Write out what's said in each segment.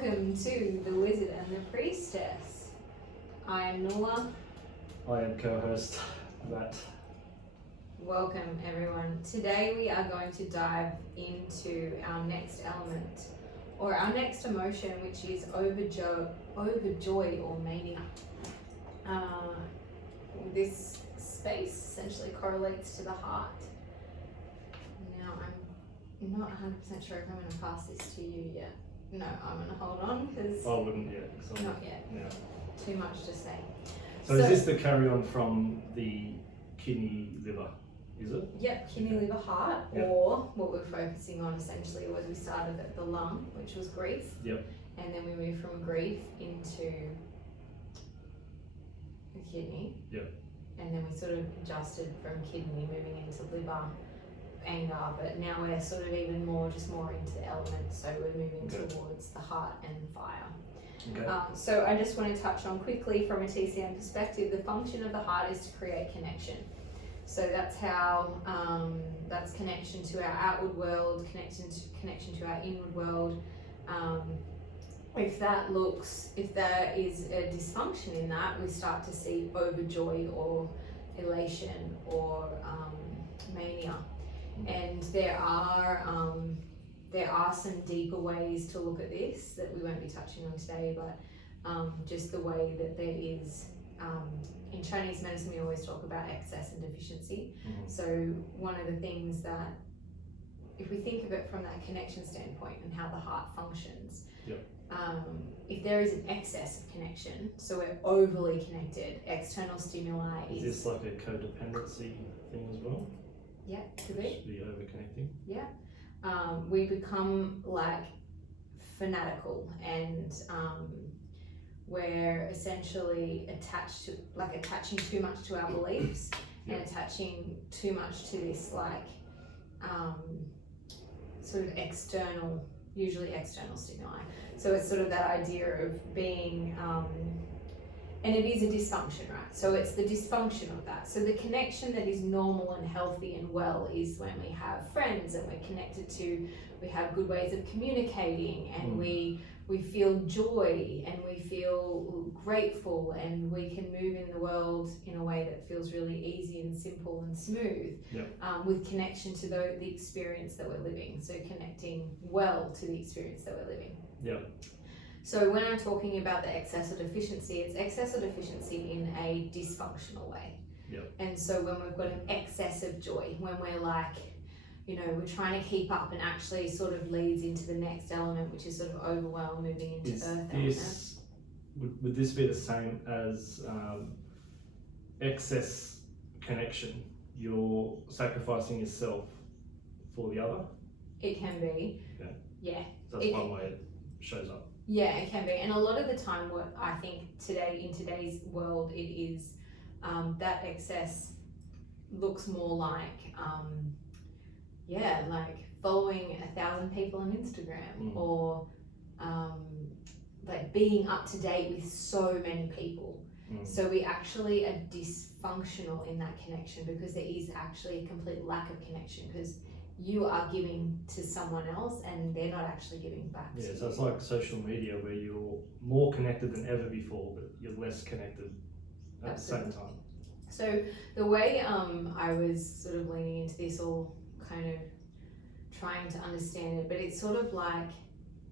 Welcome to The Wizard and the Priestess. I am Nola. I am co-host Matt. Welcome everyone. Today we are going to dive into our next element, or our next emotion, which is overjoy or mania. This space essentially correlates to the heart. Now I'm not 100% sure if I'm going to pass this to you yet. No, I'm going to hold on because I wouldn't yet. not yet. Yeah. Too much to say. So is this the carry on from the kidney liver? Is it? Yep, kidney, liver, heart, Yep. or what we're focusing on essentially was we started at the lung, which was grief. Yep. And then we moved from grief into the kidney. Yep. And then we sort of adjusted from kidney moving into liver, anger, but now we're sort of even more into the elements, so we're moving towards the heart and fire. Okay. So I just want to touch on quickly from a TCM perspective, the function of the heart is to create connection. So that's how, that's connection to our outward world, connection to our inward world. If there is a dysfunction in that, we start to see overjoy or elation or mania. And there are some deeper ways to look at this that we won't be touching on today, but just the way that there is, in Chinese medicine we always talk about excess and deficiency. So one of the things that, if we think of it from that connection standpoint and how the heart functions, if there is an excess of connection, so we're overly connected, external stimuli Is this like a codependency thing as well? Yeah, could be. The over-connecting? Yeah. We become like fanatical, and we're essentially attaching too much to our beliefs and attaching too much to this sort of usually external stimuli. So it's sort of that idea of being, and it is a dysfunction, right? So it's the dysfunction of that. So the connection that is normal and healthy and well is when we have friends and we're connected to, we have good ways of communicating, and we feel joy and we feel grateful, and we can move in the world in a way that feels really easy and simple and smooth, with connection to the experience that we're living. So connecting well to the experience that we're living. So when I'm talking about the excess or deficiency, it's excess or deficiency in a dysfunctional way. And so when we've got an excess of joy, when we're like, we're trying to keep up, and actually sort of leads into the next element, which is sort of overwhelm, moving into earth element. Would this be the same as excess connection? You're sacrificing yourself for the other? It can be. Yeah. So that's one way it shows up. Yeah, it can be. And a lot of the time, what I think in today's world, it is that excess looks more like, like following 1,000 people on Instagram, or like being up to date with so many people. So we actually are dysfunctional in that connection, because there is actually a complete lack of connection, because you are giving to someone else and they're not actually giving back to you. So it's like social media, where you're more connected than ever before, but you're less connected at the same time. So the way I was sort of leaning into this, or kind of trying to understand it, but it's sort of like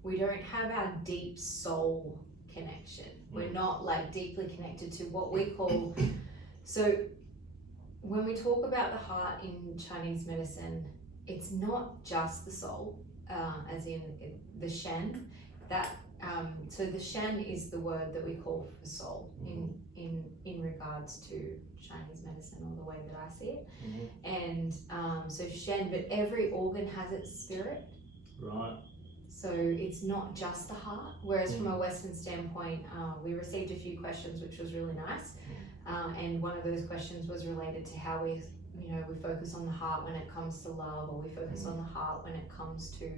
we don't have our deep soul connection. We're not like deeply connected to what we call, so when we talk about the heart in Chinese medicine, it's not just the soul, as in the Shen. So the Shen is the word that we call for soul in regards to Chinese medicine, or the way that I see it. And so Shen, but every organ has its spirit. Right. So it's not just the heart. Whereas from a Western standpoint, we received a few questions, which was really nice. And one of those questions was related to how we focus on the heart when it comes to love, or we focus on the heart when it comes to,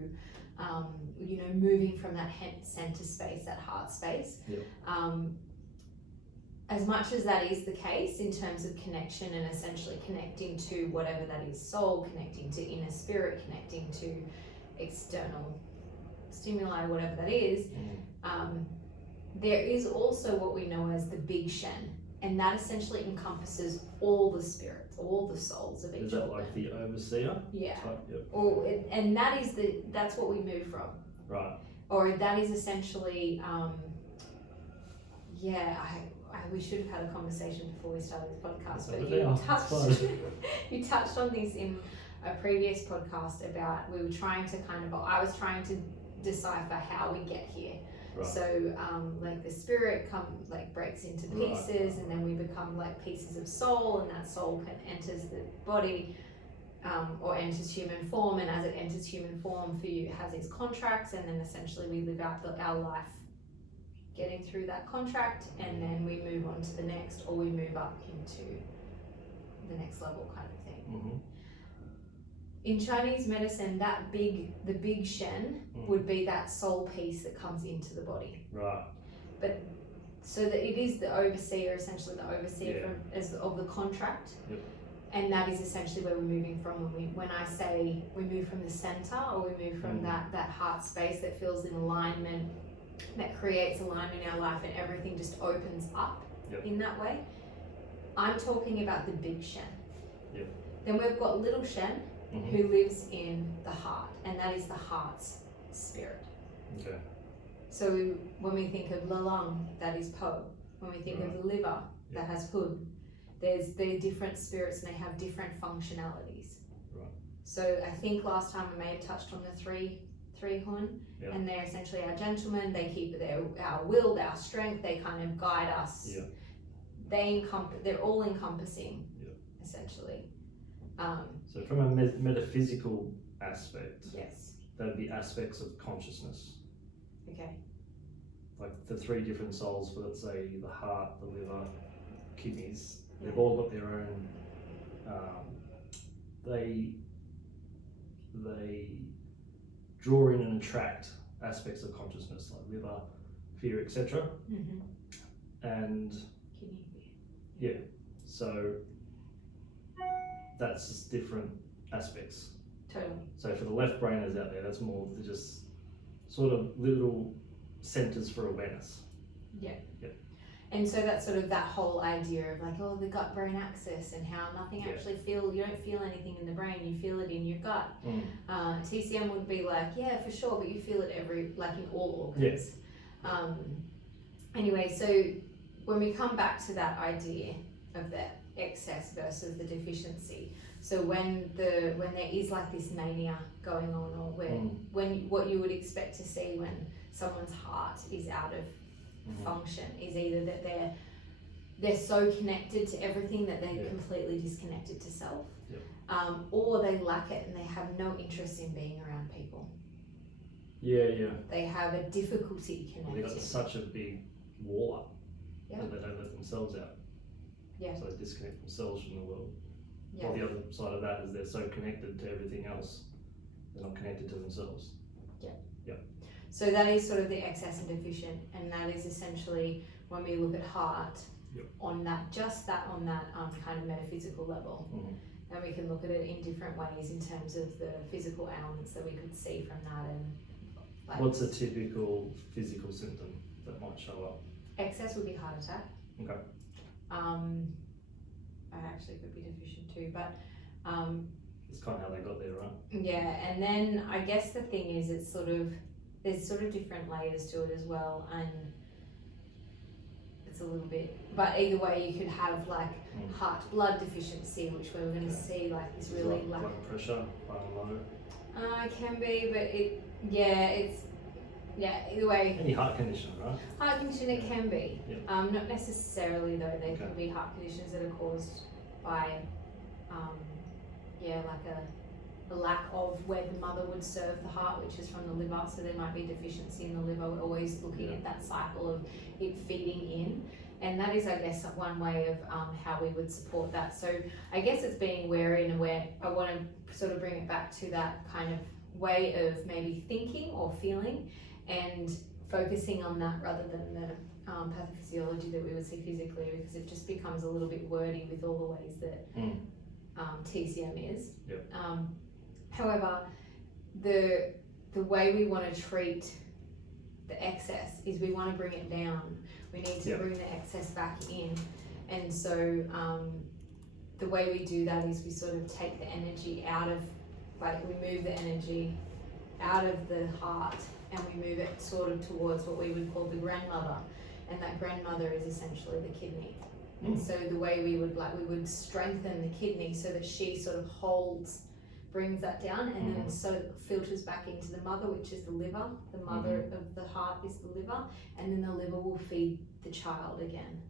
moving from that center space, that heart space. As much as that is the case in terms of connection, and essentially connecting to whatever that is, soul, connecting to inner spirit, connecting to external stimuli, whatever that is, There is also what we know as the big Shen, and that essentially encompasses all the spirits, all the souls of each Is that organ. like the overseer? Yeah. Type? Yep. And that's what we move from. Right. Or that is essentially, we should have had a conversation before we started this podcast, but you touched on this in a previous podcast about I was trying to decipher how we get here. Right. So like the spirit breaks into pieces, and then we become like pieces of soul, and that soul enters the body or enters human form, and as it enters human form for you, it has its contracts, and then essentially we live out our life getting through that contract, and then we move on to the next, or we move up into the next level kind of thing. Mm-hmm. In Chinese medicine, the big Shen would be that soul piece that comes into the body. Right. But so that it is the overseer, essentially the overseer of the contract. Yep. And that is essentially where we're moving from when I say we move from the center, or we move from that heart space that feels in alignment, that creates alignment in our life, and everything just opens up in that way. I'm talking about the big Shen. Yep. Then we've got little Shen, who lives in the heart, and that is the heart's spirit. Okay. So when we think of Lalung, that is Po. When we think of the liver, that has Hun. They're different spirits, and they have different functionalities. Right. So I think last time we may have touched on the three Hun, and they're essentially our gentlemen. They keep our will, our strength. They kind of guide us. Yeah. They're all encompassing, essentially. So from a metaphysical aspect, Yes. that'd be aspects of consciousness. Okay. Like the three different souls for, let's say, the heart, the liver, kidneys. They've all got their own. They draw in and attract aspects of consciousness, like liver, fear, etc. And Kidney. so that's just different aspects. Totally. So for the left brainers out there, that's more just sort of little centers for awareness. Yeah. Yep. And so that's sort of that whole idea of like, the gut brain axis, and how nothing actually you don't feel anything in the brain, you feel it in your gut. TCM would be like, yeah, for sure, but you feel it in all organs. Anyway, so when we come back to that idea of the excess versus the deficiency, so when there is like this mania going on, or when what you would expect to see when someone's heart is out of function is either that they're so connected to everything that they're completely disconnected to self, or they lack it and they have no interest in being around people. They have a difficulty connecting. They've got such a big wall up that they don't let themselves out. So they disconnect themselves from the world. While the other side of that is they're so connected to everything else, they're not connected to themselves. So that is sort of the excess and deficient, and that is essentially when we look at heart on that kind of metaphysical level. And we can look at it in different ways in terms of the physical ailments that we could see from that. And like, what's a typical physical symptom that might show up? Excess would be heart attack. Okay. I actually could be deficient too, but it's kind of how they got there, right? Yeah, and then I guess the thing is, there's sort of different layers to it as well, and it's a little bit, but either way you could have like heart blood deficiency, which we're going to see like this really like blood pressure, low. It can be, but either way. Any heart condition, right? Heart condition, it can be. Not necessarily though. There can be heart conditions that are caused by, like a lack of where the mother would serve the heart, which is from the liver. So there might be deficiency in the liver. We're always looking at that cycle of it feeding in. And that is, I guess, one way of how we would support that. So I guess it's being wary and aware. I want to sort of bring it back to that kind of way of maybe thinking or feeling, and focusing on that rather than the pathophysiology that we would see physically, because it just becomes a little bit wordy with all the ways that TCM is. However, the way we want to treat the excess is we want to bring it down. We need to bring the excess back in. And so the way we do that is we sort of take the energy out of, like we move the energy out of the heart and we move it sort of towards what we would call the grandmother. And that grandmother is essentially the kidney. And so the way we would strengthen the kidney so that she sort of holds, brings that down, and then so it filters back into the mother, which is the liver. The mother of the heart is the liver, and then the liver will feed the child again.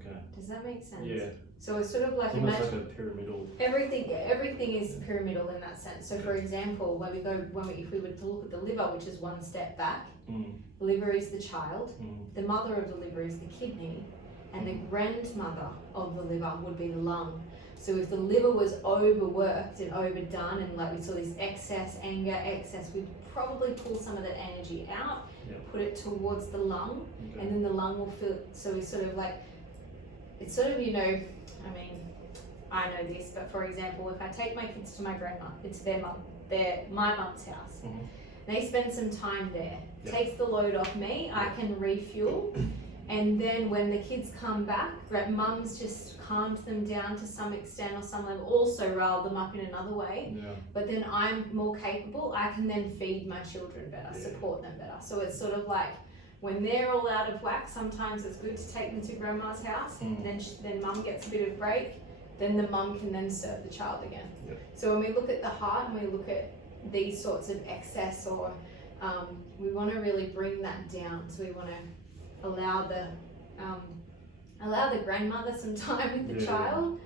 Okay. Does that make sense? Yeah. So it's sort of like almost like a pyramidal. Everything is pyramidal in that sense. So for example, if we were to look at the liver, which is one step back, the liver is the child, the mother of the liver is the kidney, and the grandmother of the liver would be the lung. So if the liver was overworked and overdone, and like we saw this excess anger, we'd probably pull some of that energy out, put it towards the lung, and then the lung will feel. So we sort of like, it's sort of, you know, I mean, I know this, but for example, if I take my kids to my grandma, it's my mum's house. They spend some time there, takes the load off me, I can refuel. And then when the kids come back, mum's just calmed them down to some extent or some level, also riled them up in another way. But then I'm more capable, I can then feed my children better, support them better. So it's sort of like, when they're all out of whack, sometimes it's good to take them to grandma's house, and then mum gets a bit of break, then the mum can then serve the child again. So when we look at the heart and we look at these sorts of excess, or we want to really bring that down. So we want to allow the grandmother some time with the child,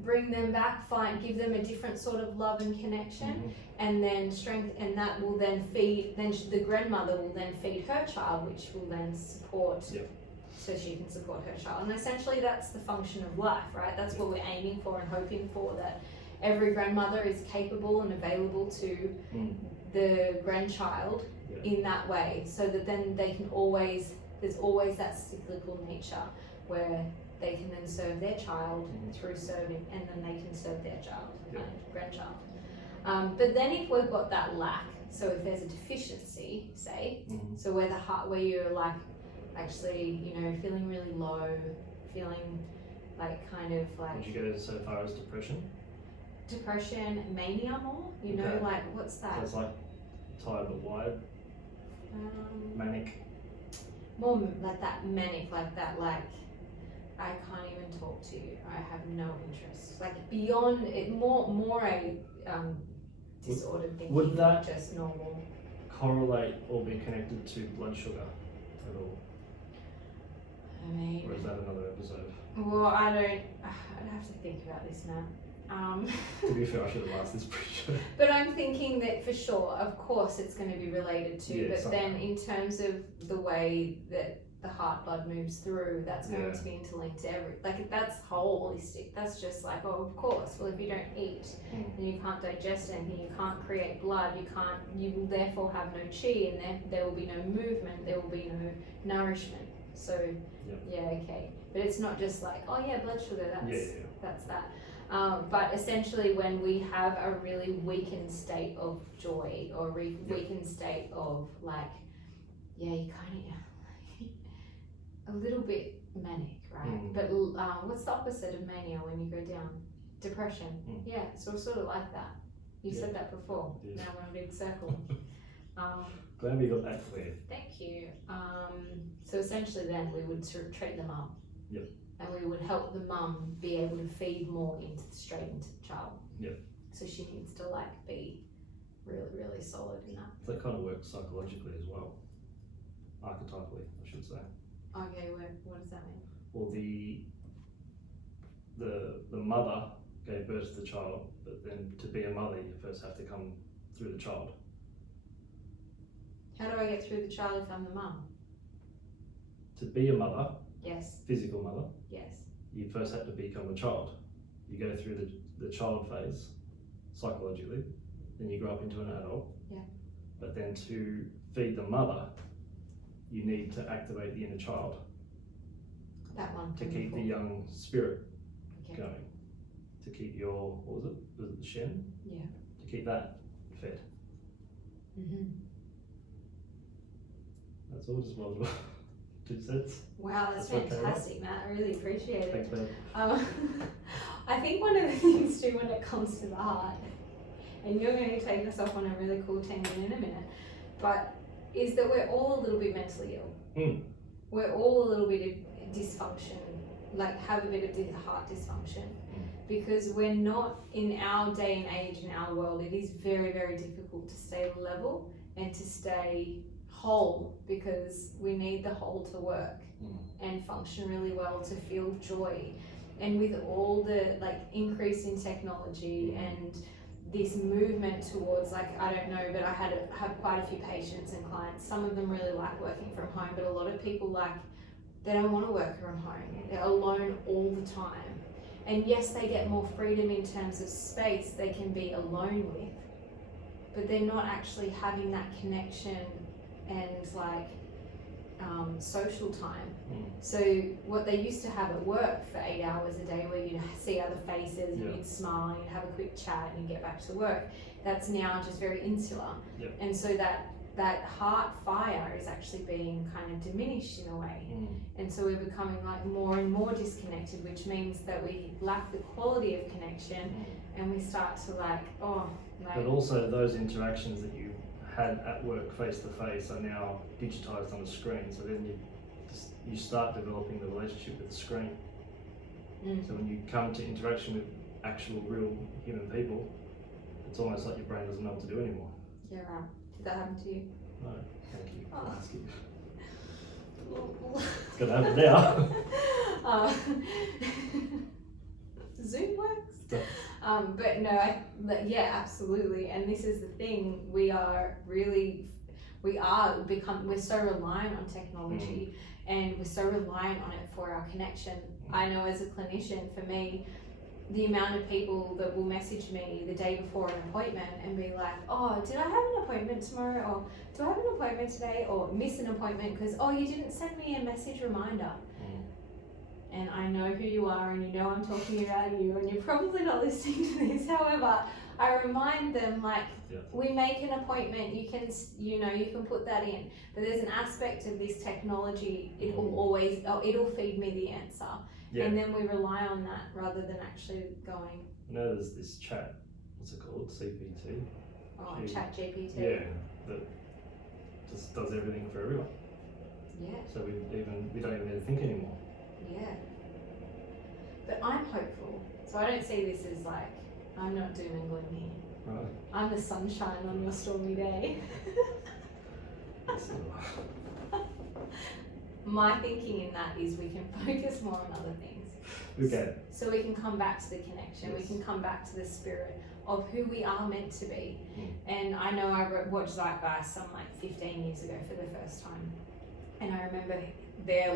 bring them back, give them a different sort of love and connection, and then strength, and that will then feed. Then the grandmother will then feed her child, which will then support, so she can support her child. And essentially, that's the function of life, right? That's what we're aiming for and hoping for. That every grandmother is capable and available to the grandchild in that way, so that then they can always. There's always that cyclical nature where they can then serve their child through serving, and then they can serve their child and grandchild. But then if we've got that lack, so if there's a deficiency, say, so where the heart, where you're like actually, you know, feeling really low, feeling like kind of like. Would you go so far as depression? Depression, mania more, you know, like what's that? So it's like tired but wired. Manic. More like that manic, like that, like I can't even talk to you. I have no interest. Like beyond it, more a disordered thinking. Would that just normal correlate or be connected to blood sugar at all? I mean, or is that another episode? Well, I'd have to think about this now. To be fair, I should have asked this pretty sure. But I'm thinking that for sure, of course, it's going to be related to. But then, in terms of the way that the heart blood moves through, that's going to be interlinked to that's holistic. That's just like, oh, of course. Well, if you don't eat, then you can't digest anything. You can't create blood. You will therefore have no chi, and there will be no movement. There will be no nourishment. So, okay. But it's not just like, oh yeah, blood sugar. That's that. But essentially, when we have a really weakened state of joy or weakened state of like, you kind of a little bit manic, right? But what's the opposite of mania when you go down? Depression. Yeah, so sort of like that. You said that before. Now we're in a big circle. Glad we got that clear. Thank you. So essentially, then we would sort of treat them up. And we would help the mum be able to feed more straight into the child. So she needs to like be really, really solid in that. That kind of works psychologically as well. Archetypally, I should say. Okay, what does that mean? Well, the mother gave birth to the child, but then to be a mother, you first have to come through the child. How do I get through the child if I'm the mum? To be a mother. Yes. Physical mother. Yes. You first have to become a child. You go through the child phase psychologically, then you grow up into an adult. But then to feed the mother, you need to activate the inner child. That one. To keep the young spirit going. To keep your, what was it? Was it the Shen? Yeah. To keep that fed. That's all, just one 2 cents. Wow, that's That's okay, fantastic, Matt. I really appreciate it. Thanks, man. I think one of the things too when it comes to the heart, and you're going to take us off on a really cool tangent in a minute, but is that we're all a little bit mentally ill. We're all a little bit of dysfunction, like have a bit of heart dysfunction, because we're not, in our day and age, in our world, it is very, very difficult to stay level and to stay whole, because we need the whole to work and function really well, to feel joy. And with all the increase in technology and this movement towards, I don't know, but I have quite a few patients and clients. Some of them really like working from home, but a lot of people they don't want to work from home. They're alone all the time. And yes, they get more freedom in terms of space they can be alone with, but they're not actually having that connection and social time. So what they used to have at work for 8 hours a day, where you'd see other faces and you'd smile and you'd have a quick chat and you'd get back to work, that's now just very insular. And so that heart fire is actually being kind of diminished in a way. And so we're becoming more and more disconnected, which means that we lack the quality of connection, and we start to But also those interactions that you had at work face to face are now digitized on a screen, so then you start developing the relationship with the screen. So when you come to interaction with actual real human people, it's almost like your brain doesn't know what to do anymore. Yeah, right. Did that happen to you? No, thank you for asking. Oh. It's gonna happen now. Zoom works. But no, yeah, absolutely. And this is the thing, we're so reliant on technology, and we're so reliant on it for our connection. I know as a clinician, for me, the amount of people that will message me the day before an appointment and be like, oh, did I have an appointment tomorrow? Or do I have an appointment today? Or miss an appointment because, oh, you didn't send me a message reminder. And I know who you are, and you know I'm talking about you, and you're probably not listening to this. However, I remind them, we make an appointment, you can put that in. But there's an aspect of this technology, it'll feed me the answer. And then we rely on that rather than actually going. I know there's this chat, what's it called, CPT? Oh, Chat GPT. Yeah, that just does everything for everyone. Yeah. So we don't even need to think anymore. Yeah. But I'm hopeful. So I don't see this as I'm not doom and gloom here. Right. I'm the sunshine on your stormy day. My thinking in that is we can focus more on other things. Okay. So we can come back to the connection. Yes. We can come back to the spirit of who we are meant to be. And I know I watched Zeitgeist some 15 years ago for the first time. And I remember there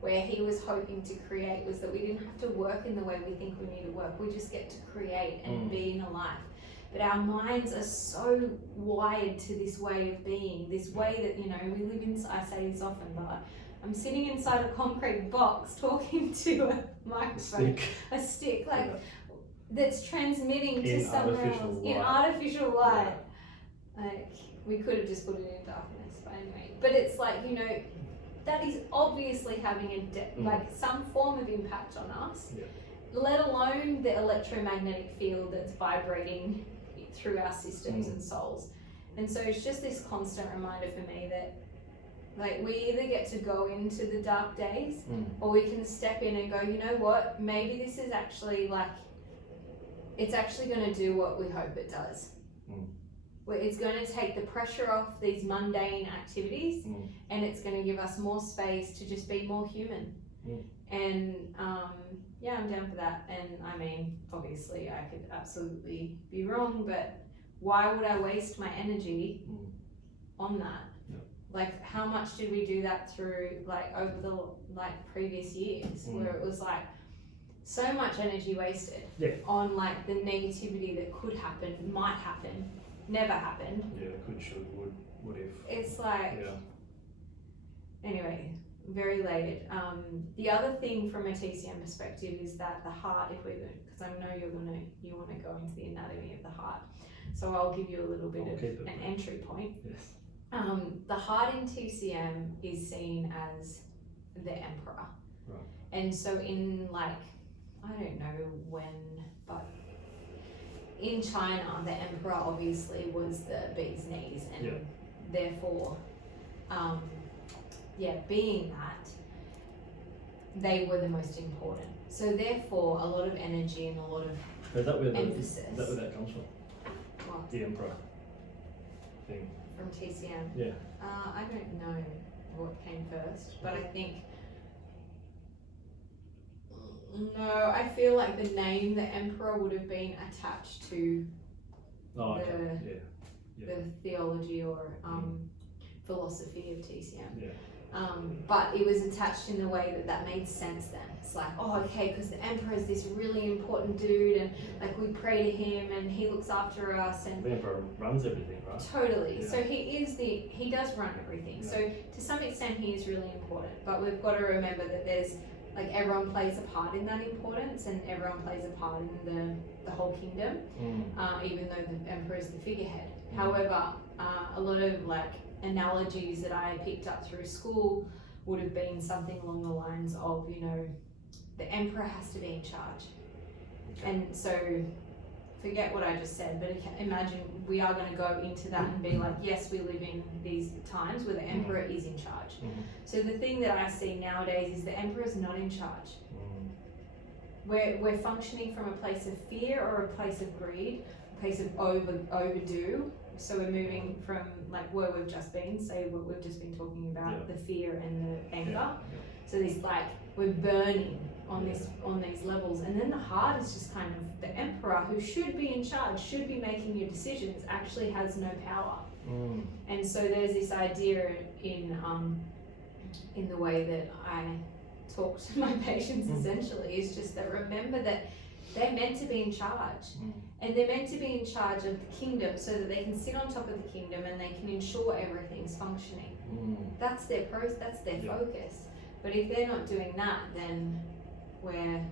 where he was hoping to create was that we didn't have to work in the way we think we need to work. We just get to create and be in a life. But our minds are so wired to this way of being, this way that, we live in, I say this often, but I'm sitting inside a concrete box talking to a microphone, a stick that's transmitting to somewhere else in artificial light. We could have just put it in darkness, but anyway. But it's that is obviously having some form of impact on us, let alone the electromagnetic field that's vibrating through our systems and souls. And so it's just this constant reminder for me that we either get to go into the dark days or we can step in and go, you know what, maybe this is actually it's actually going to do what we hope it does. Where it's going to take the pressure off these mundane activities, and it's going to give us more space to just be more human. And I'm down for that. And I mean, obviously I could absolutely be wrong, but why would I waste my energy on that? How much did we do that through over the previous years, where it was so much energy wasted on the negativity that could happen, might happen, never happened. Yeah, could, should, would, what if. It's anyway, very layered. The other thing from a TCM perspective is that the heart, because I know you want to go into the anatomy of the heart, so I'll give you a little bit of an entry point. Yes. The heart in TCM is seen as the emperor. Right. And so in like, I don't know when, but in China, the emperor obviously was the bee's knees, and therefore, being that, they were the most important. So therefore, a lot of energy and a lot of emphasis. Is that where that comes from? What? The emperor thing. From TCM? Yeah. I don't know what came first, but I think, no, I feel like the name the emperor would have been attached to the theology or philosophy of TCM. Yeah. But it was attached in the way that made sense then. It's like, oh, okay, because the emperor is this really important dude, and like we pray to him and he looks after us, and the emperor runs everything, right? Totally. Yeah. So he does run everything. Yeah. So to some extent he is really important, but we've got to remember that there's like everyone plays a part in that importance, and everyone plays a part in the whole kingdom, even though the emperor is the figurehead. However, a lot of like analogies that I picked up through school would have been something along the lines of, you know, the emperor has to be in charge. Okay. And so forget what I just said, but imagine we are going to go into that and be like, yes, we live in these times where the emperor is in charge. So the thing that I see nowadays is the emperor is not in charge. We're functioning from a place of fear or a place of greed, a place of overdo. So we're moving from like where we've just been, say what we've just been talking about, the fear and the anger. So this like we're burning on these levels, and then the heart is just kind of the emperor who should be in charge, should be making your decisions, actually has no power. And so there's this idea in the way that I talk to my patients essentially is just that remember that they're meant to be in charge. And they're meant to be in charge of the kingdom so that they can sit on top of the kingdom and they can ensure everything's functioning. That's their focus. But if they're not doing that, then we're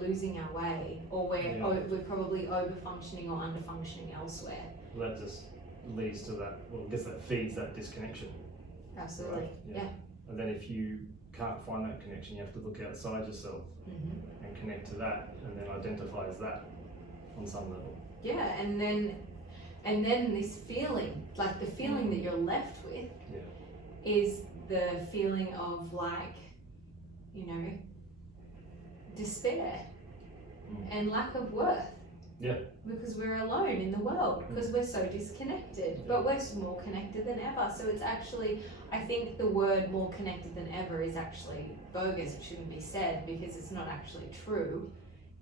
losing our way, or we're probably over-functioning or under-functioning elsewhere. Well, that just leads to that, well, I guess that feeds that disconnection. Absolutely, right? Yeah. And then if you can't find that connection, you have to look outside yourself and connect to that, and then identify as that on some level. Yeah, and then this feeling, like the feeling that you're left with is the feeling of like, you know, despair and lack of worth. Yeah. Because we're alone in the world, because we're so disconnected, but we're more connected than ever. So it's actually, I think the word more connected than ever is actually bogus. It shouldn't be said because it's not actually true.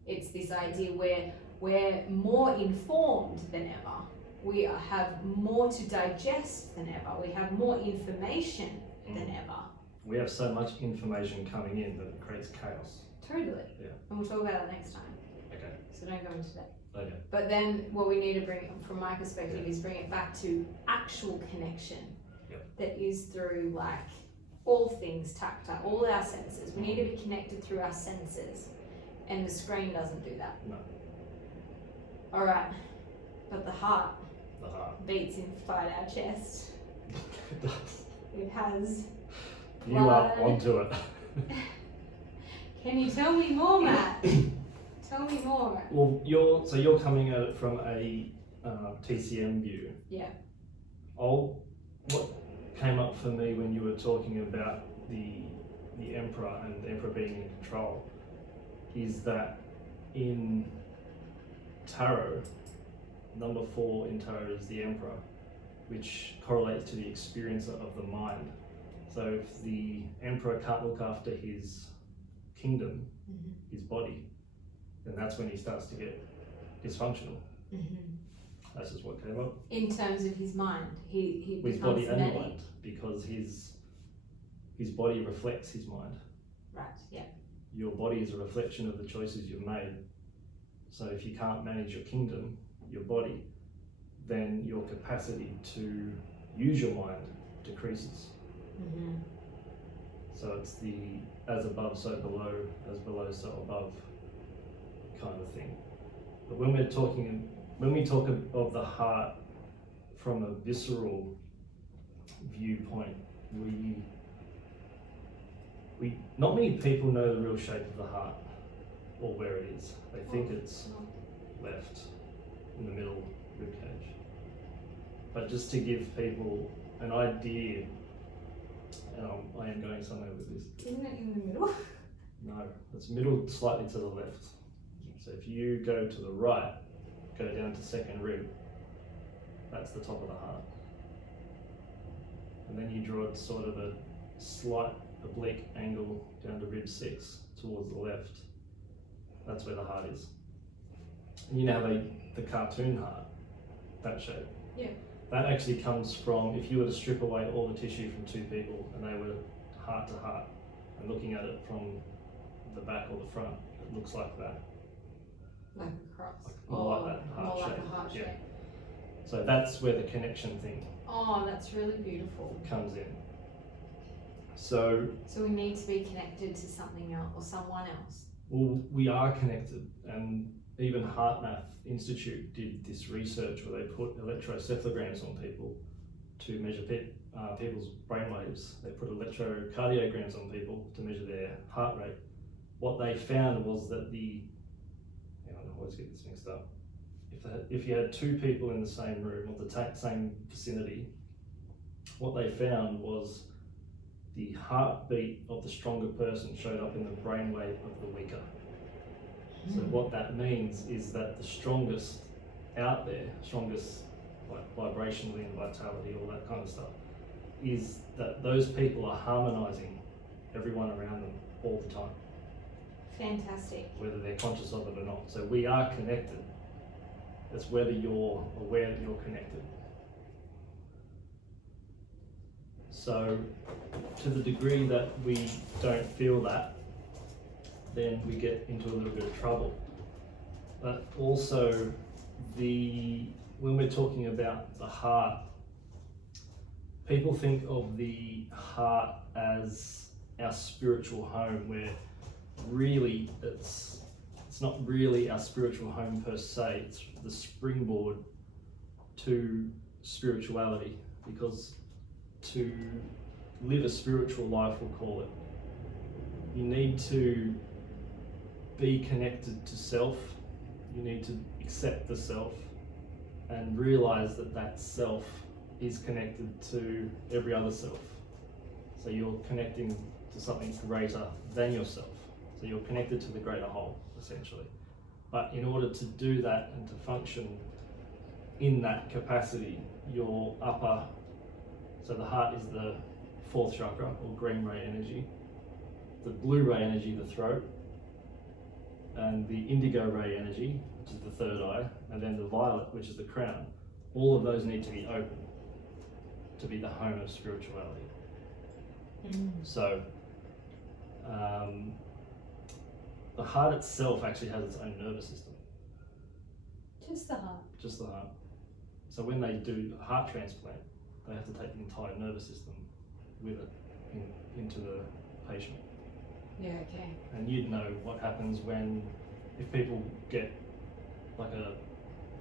It's this idea where we're more informed than ever. We have more to digest than ever. We have more information than ever. We have so much information coming in that it creates chaos. Totally. Yeah. And we'll talk about that next time. Okay. So don't go into that. Okay. But then what we need to bring, from my perspective, is bring it back to actual connection. That is through like all things tactile, all our senses. We need to be connected through our senses. And the screen doesn't do that. No. All right. But the heart beats inside our chest. It does. It has You are onto it. Can you tell me more, Matt? Tell me more. Well, you're coming at it from a TCM view. Yeah. What came up for me when you were talking about the emperor and the emperor being in control is that in tarot, number 4 in tarot is the emperor, which correlates to the experience of the mind. So if the emperor can't look after his kingdom, his body, then that's when he starts to get dysfunctional. That's just what came up. In terms of his mind, he with becomes body and mind, because his body reflects his mind. Right. Yeah. Your body is a reflection of the choices you've made. So if you can't manage your kingdom, your body, then your capacity to use your mind decreases. So it's the as above, so below, as below, so above kind of thing. But when we talk of the heart from a visceral viewpoint, we not many people know the real shape of the heart or where it is. They think it's left in the middle rib cage. But just to give people an idea, and I am going somewhere with this. Isn't it in the middle? No, it's middle slightly to the left. So if you go to the right, go down to second rib, that's the top of the heart. And then you draw it sort of a slight oblique angle down to rib 6 towards the left. That's where the heart is. And you know the cartoon heart, that shape. Yeah. That actually comes from, if you were to strip away all the tissue from two people and they were heart to heart and looking at it from the back or the front, it looks like that. Like a cross. More like that heart more shape. like a heart shape. So that's where the connection thing That's really beautiful. comes in. So we need to be connected to something else or someone else. well, we are connected, and even HeartMath Institute did this research where they put electrocephalograms on people to measure people's brain waves. They put electrocardiograms on people to measure their heart rate. What they found was that I always get this mixed up. If you had two people in the same room or the same vicinity, what they found was the heartbeat of the stronger person showed up in the brainwave of the weaker. So what that means is that the strongest out there, strongest like vibrationally and vitality, all that kind of stuff, is that those people are harmonizing everyone around them all the time. Fantastic. Whether they're conscious of it or not. So we are connected. It's whether you're aware that you're connected. So to the degree that we don't feel that, then we get into a little bit of trouble. But also when we're talking about the heart, people think of the heart as our spiritual home, where really it's not really our spiritual home per se, it's the springboard to spirituality, because to live a spiritual life, we'll call it, you need to be connected to self, you need to accept the self and realize that that self is connected to every other self. So you're connecting to something greater than yourself. So you're connected to the greater whole, essentially. But in order to do that and to function in that capacity, your upper, so the heart is the fourth chakra, or green ray energy, the blue ray energy, the throat, and the indigo ray energy, which is the third eye, and then the violet, which is the crown. All of those need to be open to be the home of spirituality. So the heart itself actually has its own nervous system. Just the heart. Just the heart. So when they do a heart transplant, they have to take the entire nervous system with it into the patient. Yeah, okay. And you'd know what happens if people get like a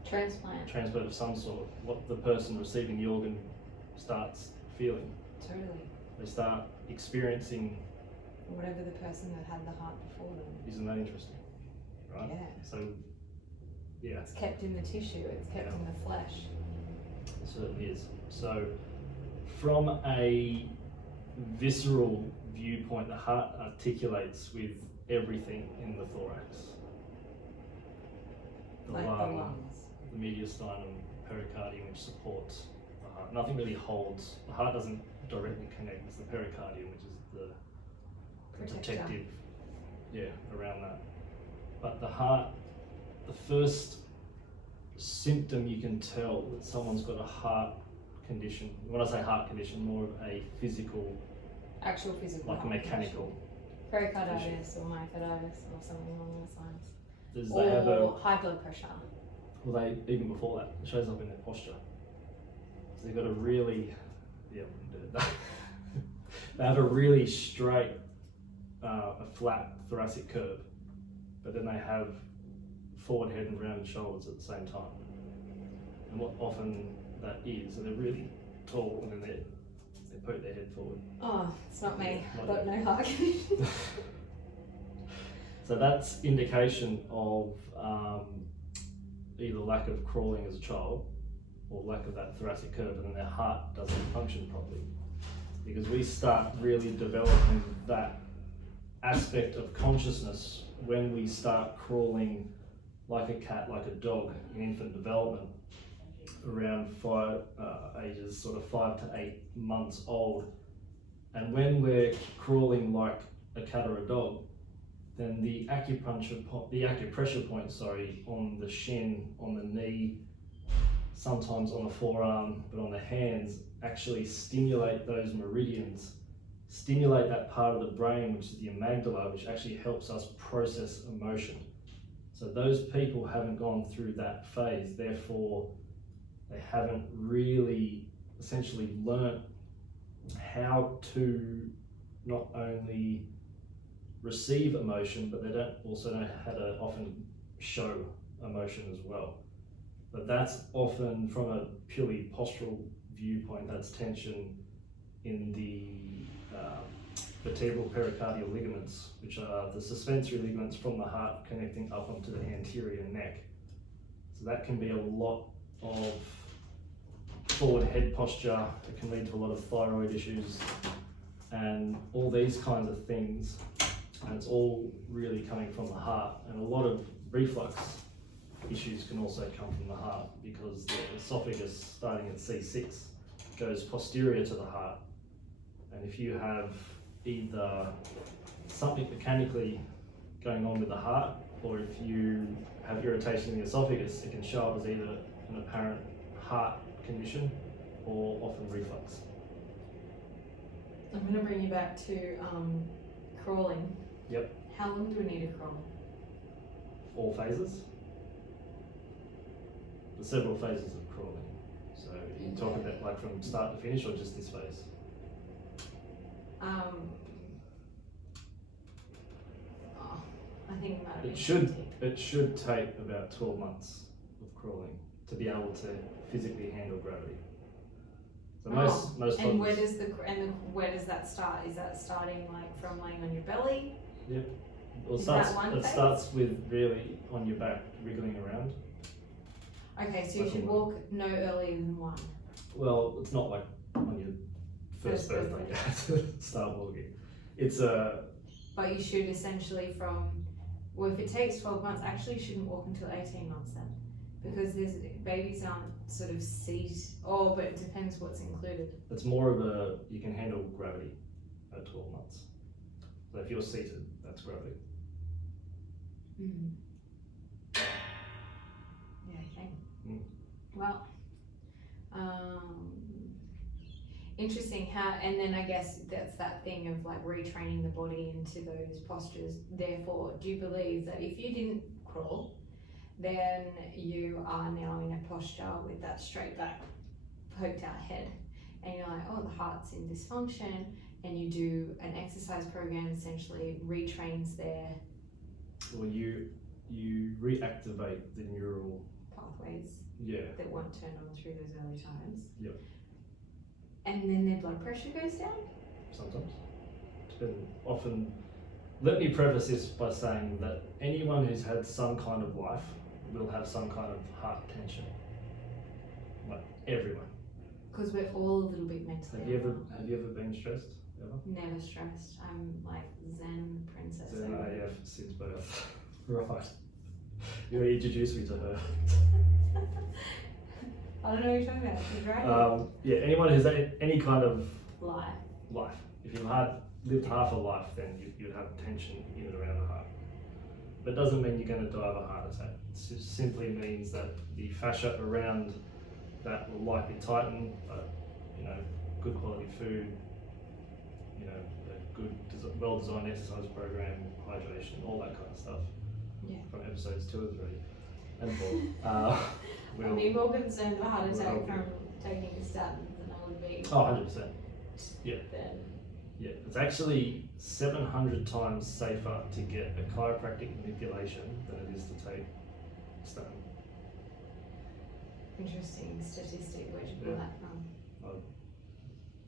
transplant of some sort, what the person receiving the organ starts feeling. Totally. They start experiencing whatever the person that had the heart before them. Isn't that interesting? Right? Yeah. So, yeah. It's kept in the tissue, it's kept in the flesh. It certainly is. So, from a visceral viewpoint, the heart articulates with everything in the thorax. The lungs, the mediastinum, pericardium, which supports the heart. Nothing really holds. The heart doesn't directly connect. It's the pericardium, which is the protective, around that. But the heart, the first symptom you can tell that someone's got a heart condition, when I say heart condition, more of a physical, actual physical, like a mechanical pericarditis or myocarditis or something along those lines. They have high blood pressure. Well, even before that, it shows up in their posture. So they've got a really, they have a really straight, a flat thoracic curve, but then they have forward head and rounded shoulders at the same time. And what often that is, so they're really tall and then they're They poke their head forward. Oh, it's not me. I've got no heart condition. So that's indication of either lack of crawling as a child or lack of that thoracic curve, and then their heart doesn't function properly. Because we start really developing that aspect of consciousness when we start crawling like a cat, like a dog in infant development, around ages sort of 5 to 8 months old. And when we're crawling like a cat or a dog, then the acupressure point, on the shin, on the knee, sometimes on the forearm, but on the hands, actually stimulate those meridians, stimulate that part of the brain, which is the amygdala, which actually helps us process emotion. So those people haven't gone through that phase, therefore they haven't really essentially learnt how to not only receive emotion, but they don't also know how to often show emotion as well. But that's often, from a purely postural viewpoint, that's tension in the vertebral pericardial ligaments, which are the suspensory ligaments from the heart connecting up onto the anterior neck. So that can be a lot of forward head posture. It can lead to a lot of thyroid issues and all these kinds of things. And it's all really coming from the heart. And a lot of reflux issues can also come from the heart, because the esophagus, starting at C6, goes posterior to the heart. And if you have either something mechanically going on with the heart, or if you have irritation in the esophagus, it can show up as either an apparent heart condition or often reflux. I'm going to bring you back to crawling. Yep. How long do we need to crawl? All phases. There's several phases of crawling. So you talking about like from start to finish, or just this phase? I think it should take about 12 months of crawling to be able to physically handle gravity. So most and where does that start? Is that starting like from laying on your belly? Yep. Well, it Is starts with really on your back, wriggling around. Okay, so you should walk no earlier than 1. Well, it's not like on your first birthday you have to start walking. It's a. But you should essentially if it takes 12 months, actually you shouldn't walk until 18 months then. Because babies aren't sort of but it depends what's included. It's more of you can handle gravity at 12 months. So if you're seated, that's gravity. Mm. Yeah, okay. Mm. Well, interesting and then I guess that's that thing of like retraining the body into those postures. Therefore, do you believe that if you didn't crawl, then you are now in a posture with that straight back, poked out head, and you're like, oh, the heart's in dysfunction, and you do an exercise program essentially retrains their you reactivate the neural pathways that weren't turned on through those early times. Yep. And then their blood pressure goes down? Sometimes. Often. Let me preface this by saying that anyone who's had some kind of life will have some kind of heart tension. Like everyone. Because we're all a little bit mentally. Have you ever been stressed? Ever? Never stressed. I'm like Zen princess. Zen AF since birth. Right. You introduced me to her. I don't know what you're talking about. She's right. Anyone who's had any kind of life. If you've lived half a life, then you'd have tension in and around the heart. But it doesn't mean you're going to die of a heart attack. It just simply means that the fascia around that will likely tighten. Good quality food, a good, well-designed exercise program, hydration, all that kind of stuff. Yeah. From episodes 2 and 3 and 4. I'd be more concerned about heart attack from taking a statin than I would be. Oh, 100%. Yeah. Yeah, it's actually 700 times safer to get a chiropractic manipulation than it is to take a statin. Interesting statistic. Where'd you pull that from?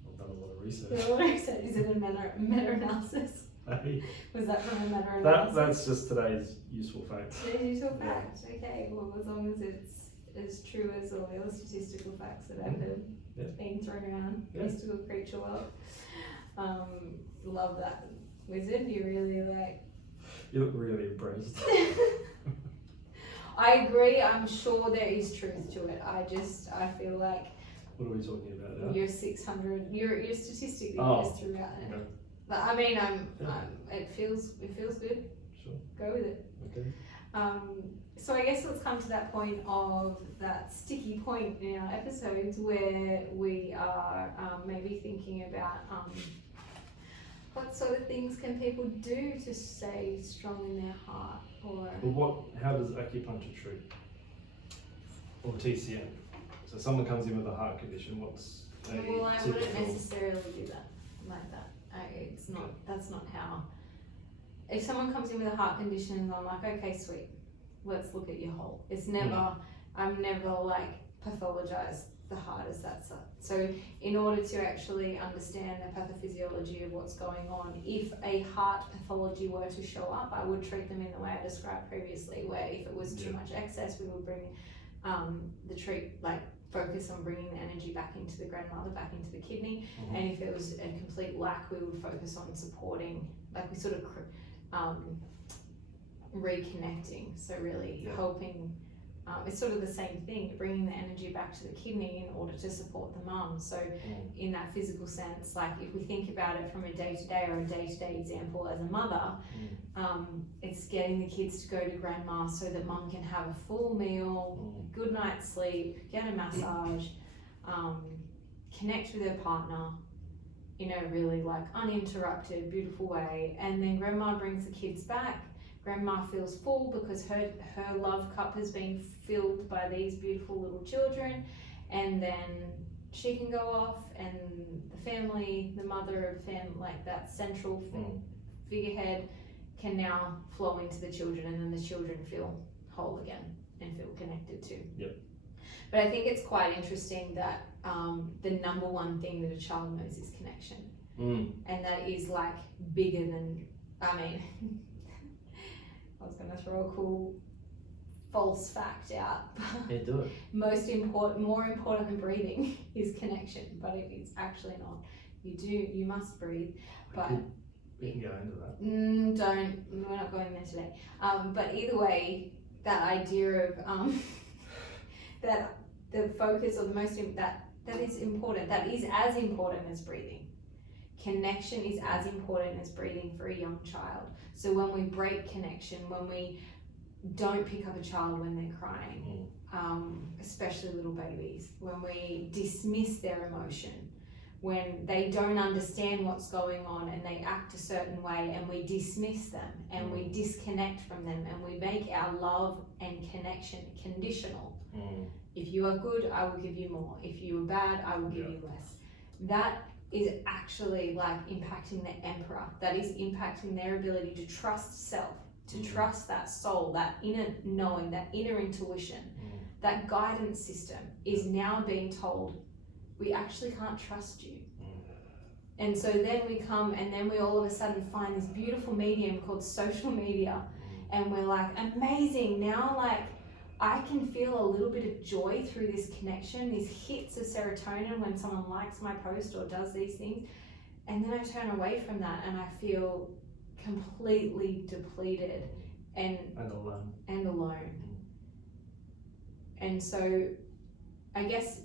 I done a lot of research. Is it a meta-analysis? Hey, Was that from a meta-analysis? that's just today's useful facts. Useful facts, okay. Well, as long as it's as true as all the other statistical facts that I've heard being thrown around, mystical creature world. Love that. Wizard, you really like... You look really impressed. I agree, I'm sure there is truth to it. I feel like... What are we talking about now? Your 600, your statistic that you just threw out there. Okay. But I mean, it feels good. Sure. Go with it. Okay. So I guess let's come to that point of that sticky point in our episodes where we are maybe thinking about what sort of things can people do to stay strong in their heart, or... Well, how does acupuncture treat? Or TCM? So someone comes in with a heart condition, what's a Well, I typical... wouldn't necessarily do that like that. It's not, that's not how... If someone comes in with a heart condition and I'm like, okay, sweet, let's look at your whole. It's never, I'm never like pathologize the heart as that. So in order to actually understand the pathophysiology of what's going on, if a heart pathology were to show up, I would treat them in the way I described previously, where if it was too much excess, we would bring focus on bringing the energy back into the grandmother, back into the kidney, and if it was a complete lack, we would focus on supporting, like we sort of reconnecting, so really helping. It's sort of the same thing, bringing the energy back to the kidney in order to support the mum. So in that physical sense, like if we think about it from a day-to-day or a day-to-day example as a mother, it's getting the kids to go to grandma so that mum can have a full meal, a good night's sleep, get a massage, connect with her partner in a really like uninterrupted, beautiful way, and then grandma brings the kids back. Grandma feels full because her love cup has been filled by these beautiful little children, and then she can go off and the family, the mother of family, like that central figurehead, can now flow into the children, and then the children feel whole again and feel connected too. Yep. But I think it's quite interesting that the number one thing that a child knows is connection. And that is like bigger than, I mean, I was going to throw a cool false fact out. Yeah, do it. More important than breathing is connection, but it is actually not. You must breathe, but we can go into that. We're not going there today. But either way, that idea of that the focus or the most that is important. That is as important as breathing. Connection is as important as breathing for a young child. So when we break connection, when we don't pick up a child when they're crying, especially little babies, when we dismiss their emotion, when they don't understand what's going on and they act a certain way, and we dismiss them and we disconnect from them, and we make our love and connection conditional. If you are good, I will give you more. If you are bad, I will give you less. That is actually like impacting the emperor. That is impacting their ability to trust self, to trust that soul, that inner knowing, that inner intuition. That guidance system is now being told, we actually can't trust you. And so then we come and then we all of a sudden find this beautiful medium called social media, and we're like, amazing, now like I can feel a little bit of joy through this connection, these hits of serotonin when someone likes my post or does these things, and then I turn away from that and I feel completely depleted and alone. And so I guess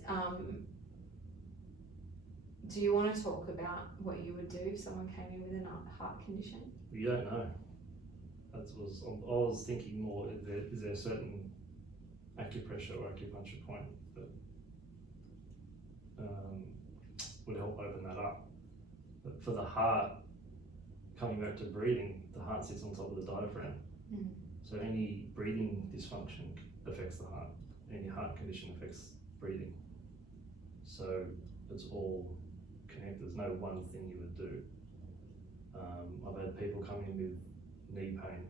do you want to talk about what you would do if someone came in with a heart condition? You don't know. I was thinking more, is there a certain acupressure or acupuncture point that would help open that up? But for the heart, coming back to breathing, the heart sits on top of the diaphragm. So any breathing dysfunction affects the heart. Any heart condition affects breathing. So it's all connected. There's no one thing you would do. I've had people come in with knee pain,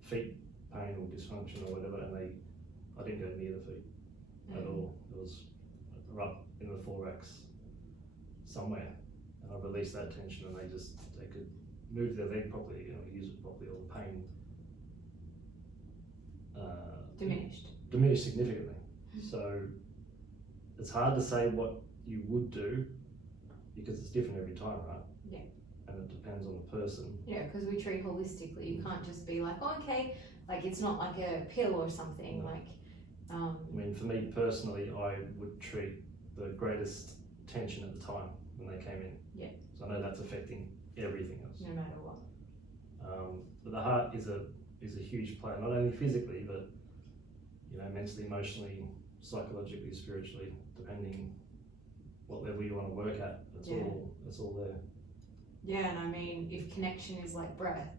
feet pain or dysfunction or whatever, and I didn't go near the feet at all. It was right in the thorax somewhere, and I release that tension, and they could move their leg properly, use it properly, or the pain diminished significantly. So it's hard to say what you would do because it's different every time, right? Yeah. And it depends on the person. Yeah, because we treat holistically. You can't just be like, oh, okay, like it's not like a pill or something. No. Like, I mean, for me personally, I would treat the greatest tension at the time when they came in. Yeah. So I know that's affecting everything else. No matter what. But the heart is a huge player, not only physically, but mentally, emotionally, psychologically, spiritually, depending what level you want to work at. It's all there. Yeah, and I mean, if connection is like breath,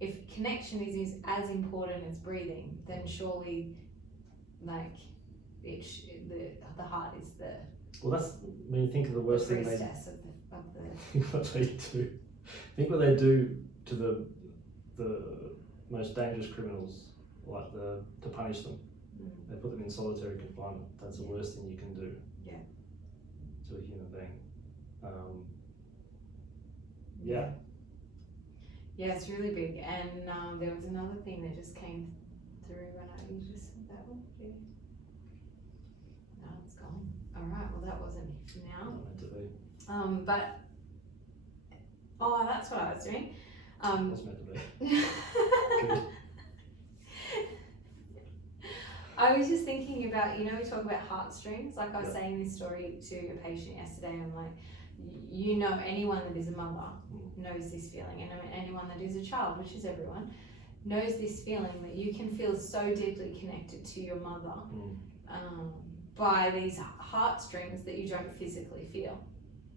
if connection is as important as breathing, then surely, like, the heart is the. Well, that's when you think of the worst thing they. Of what they do. Think what they do to the most dangerous criminals, like to punish them. They put them in solitary confinement. That's the worst thing you can do. Yeah. To a human being. Yeah. Yeah, it's really big. And there was another thing that just came through when you just said that one. Yeah. No, it's gone. All right. Well, that wasn't now. Not meant to be. But that's what I was doing. That's meant to be. Good. I was just thinking about, we talk about heartstrings. Like I was saying this story to a patient yesterday. I'm like, anyone that is a mother knows this feeling, and anyone that is a child, which is everyone, knows this feeling that you can feel so deeply connected to your mother by these heartstrings that you don't physically feel.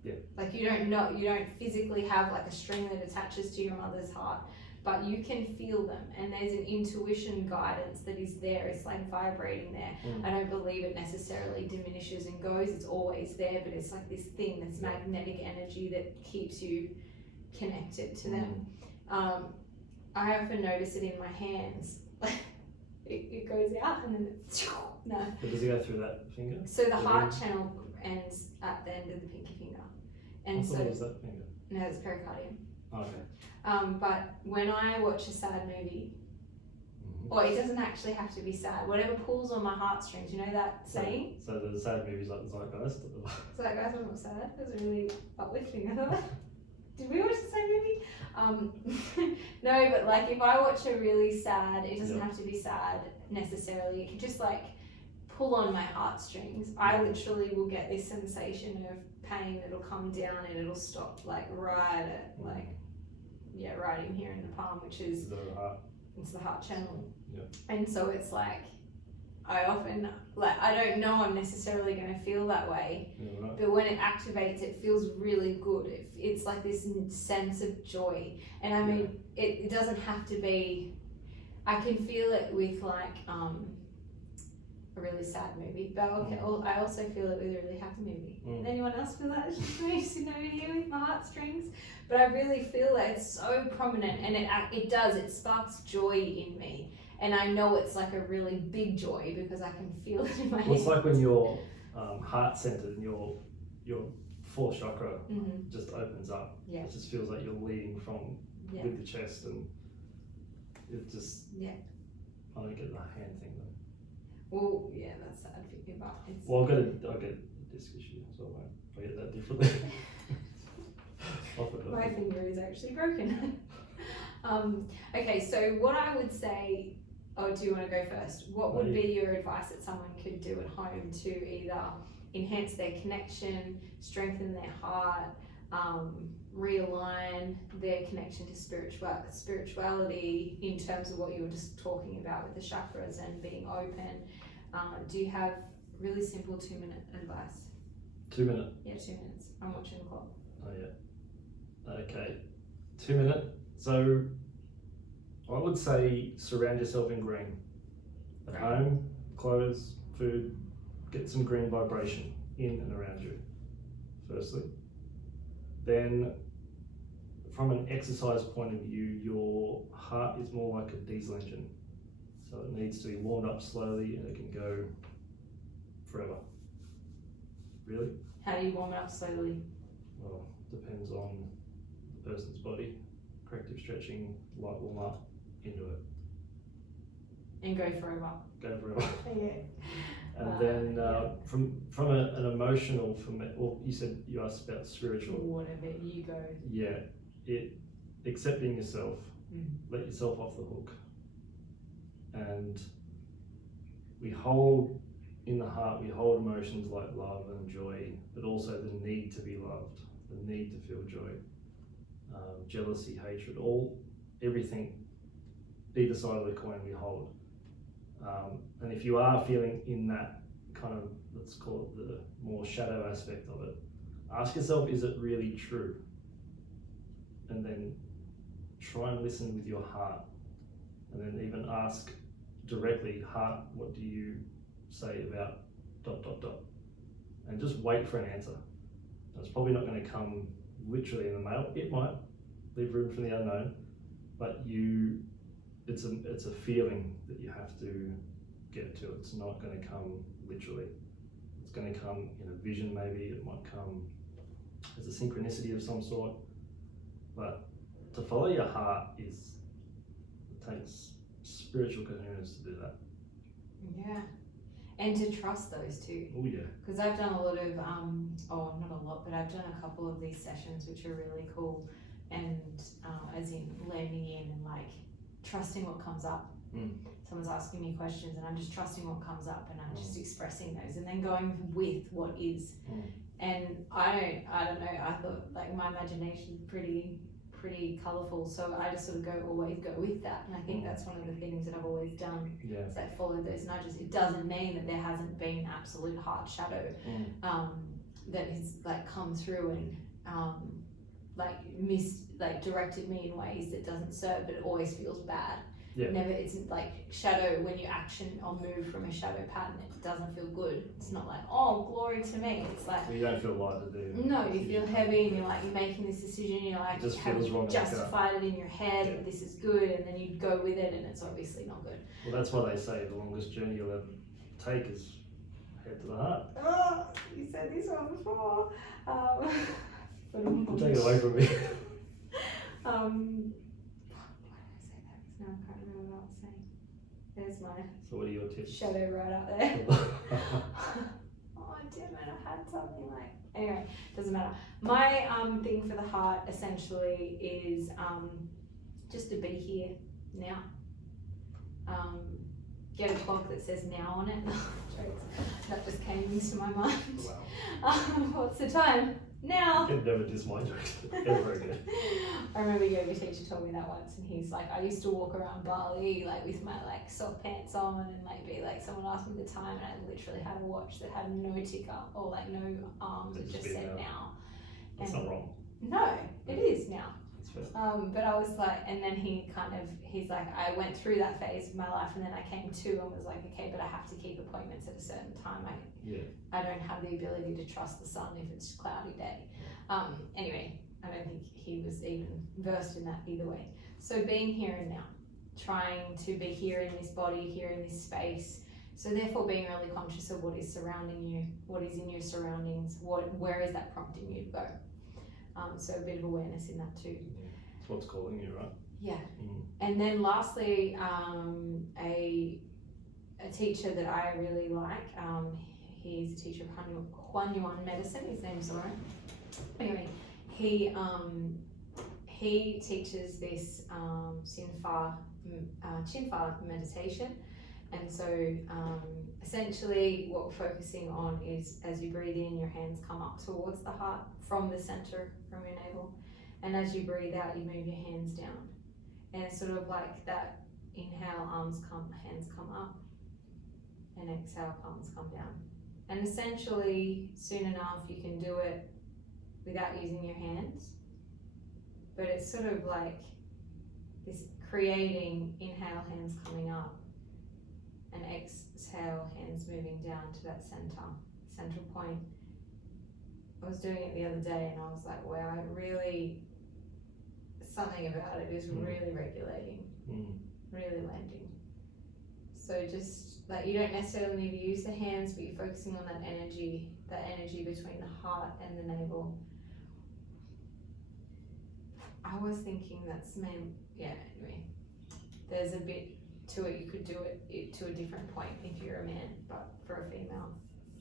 Yeah. Like you don't physically have like a string that attaches to your mother's heart, but you can feel them, and there's an intuition guidance that is there. It's like vibrating there. I don't believe it necessarily diminishes and goes. It's always there, but it's like this thing, this magnetic energy that keeps you connected to them. I often notice it in my hands. It goes out and then no. But does it go through that finger? So the heart channel ends at the end of the pinky finger. And I thought it was that finger. No, it's pericardium. Okay. But when I watch a sad movie, or it doesn't actually have to be sad, whatever pulls on my heartstrings, you know that saying? So the sad movies like the Zeitgeist? Zeitgeist wasn't sad, it was really uplifting, I thought. Did we watch the same movie? No, but like if I watch a really sad, it doesn't have to be sad necessarily, it can just like pull on my heartstrings. I literally will get this sensation of pain that'll come down and it'll stop like right at right in here in the palm, which is it's the heart channel. And so it's like I often I don't know I'm necessarily going to feel that way, but when it activates it feels really good. It's like this sense of joy, and I mean it doesn't have to be. I can feel it with like a really sad movie, but I also feel it with a really happy movie. Anyone else feel that? It's just me sitting over here with my heartstrings, but I really feel that it's so prominent, and it sparks joy in me, and I know it's like a really big joy because I can feel it in my It's like when you're heart centered and your fourth chakra just opens up. It just feels like you're leading from with the chest, and it just I don't get the hand thing though. Well, yeah, that's sad for you, but it's... Well, I've got a disc issue, so I get that differently. My finger is actually broken. Okay, so what I would say, do you want to go first? What would be your advice that someone could do at home to either enhance their connection, strengthen their heart, realign their connection to spirituality in terms of what you were just talking about with the chakras and being open? Do you have really simple 2-minute advice? 2 minute? Yeah, 2 minutes. I'm watching the clock. Oh yeah. Okay. 2 minute. So I would say surround yourself in green. At home, clothes, food, get some green vibration in and around you, firstly. Then from an exercise point of view, your heart is more like a diesel engine. So it needs to be warmed up slowly and it can go forever. Really? How do you warm it up slowly? Well, depends on the person's body. Corrective stretching, light warm up, into it. And go forever. Go forever. Yeah. And then from an emotional, well, you said you asked about spiritual. Whatever, you go. Yeah, accepting yourself, let yourself off the hook. And we hold, in the heart, we hold emotions like love and joy, but also the need to be loved, the need to feel joy, jealousy, hatred, everything, either side of the coin we hold. And if you are feeling in that kind of, let's call it the more shadow aspect of it, ask yourself, is it really true? And then try and listen with your heart. And then even ask directly, heart, what do you say about ... And just wait for an answer. It's probably not going to come literally in the mail. It might, leave room for the unknown, but it's a feeling that you have to get to. It's not going to come literally. It's going to come in a vision maybe. It might come as a synchronicity of some sort. But to follow your heart it takes spiritual coherence to do that. Yeah. And to trust those too. Oh yeah. Because I've done a lot of, not a lot, but I've done a couple of these sessions which are really cool, and as in leaning in and like trusting what comes up. Someone's asking me questions and I'm just trusting what comes up, and I'm just expressing those and then going with what is. And I don't know, I thought like my imagination is pretty colourful, so I just sort of always go with that, and I think that's one of the things that I've always done. Is I follow those nudges. It doesn't mean that there hasn't been absolute heart shadow that has like come through and directed me in ways that doesn't serve, but it always feels bad. Never, it's like shadow, when you action or move from a shadow pattern, it doesn't feel good. It's not like, oh, glory to me. It's like, you don't feel light to do. No, you feel heavy, and you're making this decision, you're like, just you have feels wrong justified it in your head, that this is good, and then you go with it, and it's obviously not good. Well, that's why they say the longest journey you'll ever take is head to the heart. Oh, you said this one before. Don't take it away from me. Why did I say that? Because now I can't remember what I was saying. There's my So what are your tips? shadow right out there. Oh, damn it, I had something like... Anyway, doesn't matter. My thing for the heart essentially is just to be here now. Get a clock that says now on it. That just came into my mind. Wow. What's the time? Now. You can never diss my jokes ever again. I remember a yoga teacher told me that once, and he's like, I used to walk around Bali with my soft pants on and be like, someone asked me the time, and I literally had a watch that had no ticker or no arms. It just said now. That's not wrong. No, it is now. That's fair. But I was like, and then he's like, I went through that phase of my life, and then I came to and was like, okay, but I have to keep appointments at a certain time. I don't have the ability to trust the sun if it's a cloudy day. Anyway, I don't think he was even versed in that either way. So being here and now, trying to be here in this body, here in this space. So therefore being really conscious of what is surrounding you, what is in your surroundings, where is that prompting you to go. So a bit of awareness in that too. It's what's calling you, right? Yeah. And then lastly, a teacher that I really like, he's a teacher of Huanyuan medicine, his name's Lauren. Anyway, he teaches this Chinfa meditation. And so essentially what we're focusing on is, as you breathe in, your hands come up towards the heart from the center, from your navel. And as you breathe out, you move your hands down. And it's sort of like that inhale, hands come up. And exhale, palms come down. And essentially, soon enough, you can do it without using your hands. But it's sort of like this creating inhale, hands coming up, and exhale, hands moving down to that central point. I was doing it the other day and I was like, wow, something about it is really regulating, really landing. So just that you don't necessarily need to use the hands, but you're focusing on that energy between the heart and the navel. I was thinking that's anyway. There's a bit to it, you could do it to a different point if you're a man, but for a female,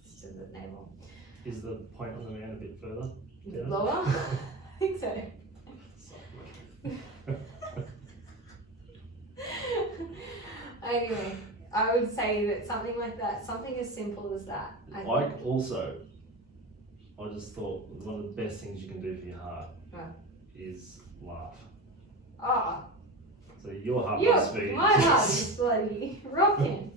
it's to the navel. Is the point on the man a bit further? Yeah. Lower? I think so. Anyway, I would say that something like that, something as simple as that. I just thought one of the best things you can do for your heart is laugh. Oh. So your heart must be. My heart is bloody rocking.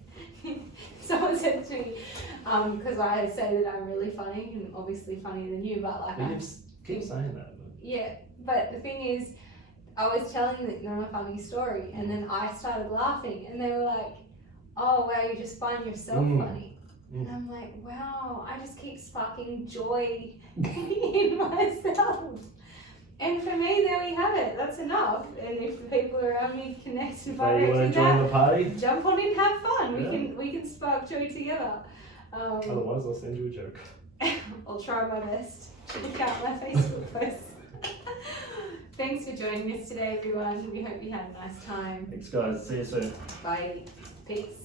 Someone said to me, because I say that I'm really funny and obviously funnier than you, but like you keep saying that. Yeah, but the thing is, I was telling them a funny story, and then I started laughing, and they were like, "Oh wow, you just find yourself funny." And I'm like, "Wow, I just keep sparking joy in myself." And for me, there we have it. That's enough. And if the people around me connect and vibrate to join the party, jump on in, have fun. We can spark joy together. Otherwise, I'll send you a joke. I'll try my best. Check out my Facebook posts. Thanks for joining us today, everyone. We hope you had a nice time. Thanks, guys. See you soon. Bye. Peace.